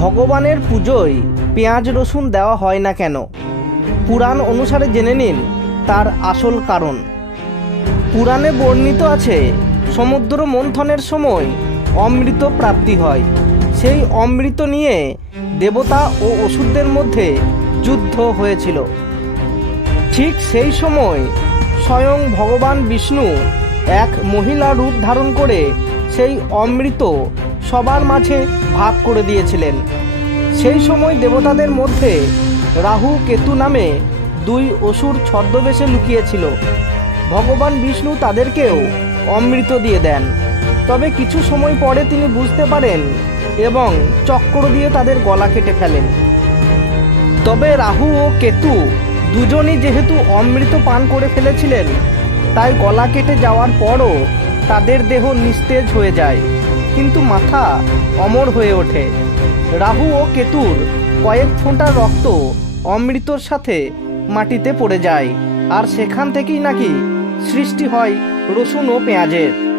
ভগবানের পুজোয় পেঁয়াজ রসুন দেওয়া হয় না কেন? পুরাণ অনুসারে জেনে নিন তার আসল কারণ। পুরাণে বর্ণিত আছে, সমুদ্র মন্থনের সময় অমৃত প্রাপ্তি হয়। সেই অমৃত নিয়ে দেবতা ও অসুরদের মধ্যে যুদ্ধ হয়েছিল। ঠিক সেই সময় স্বয়ং ভগবান বিষ্ণু এক মহিলা রূপ ধারণ করে সেই অমৃত সবার মাঝে ভাগ করে দিয়েছিলেন। সেই সময় দেবতাদের মধ্যে রাহু কেতু নামে দুই অসুর ছদ্মবেশে লুকিয়েছিল। ভগবান বিষ্ণু তাদেরকেও অমৃত দিয়ে দেন। তবে কিছু সময় পরে তিনি বুঝতে পারেন এবং চক্র দিয়ে তাদের গলা কেটে ফেলেন। তবে রাহু ও কেতু দুজনই যেহেতু অমৃত পান করে ফেলেছিলেন, তাই গলা কেটে যাওয়ার পরও তাদের দেহ নিস্তেজ হয়ে যায়। কিন্তু মাথা অমর হয়ে ওঠে। রাহু ও কেতুর কয়েক ফোঁটা রক্ত অমৃতর সাথে মাটিতে পড়ে যায়, আর সেখান থেকেই নাকি সৃষ্টি হয় রসুন ও পেঁয়াজের।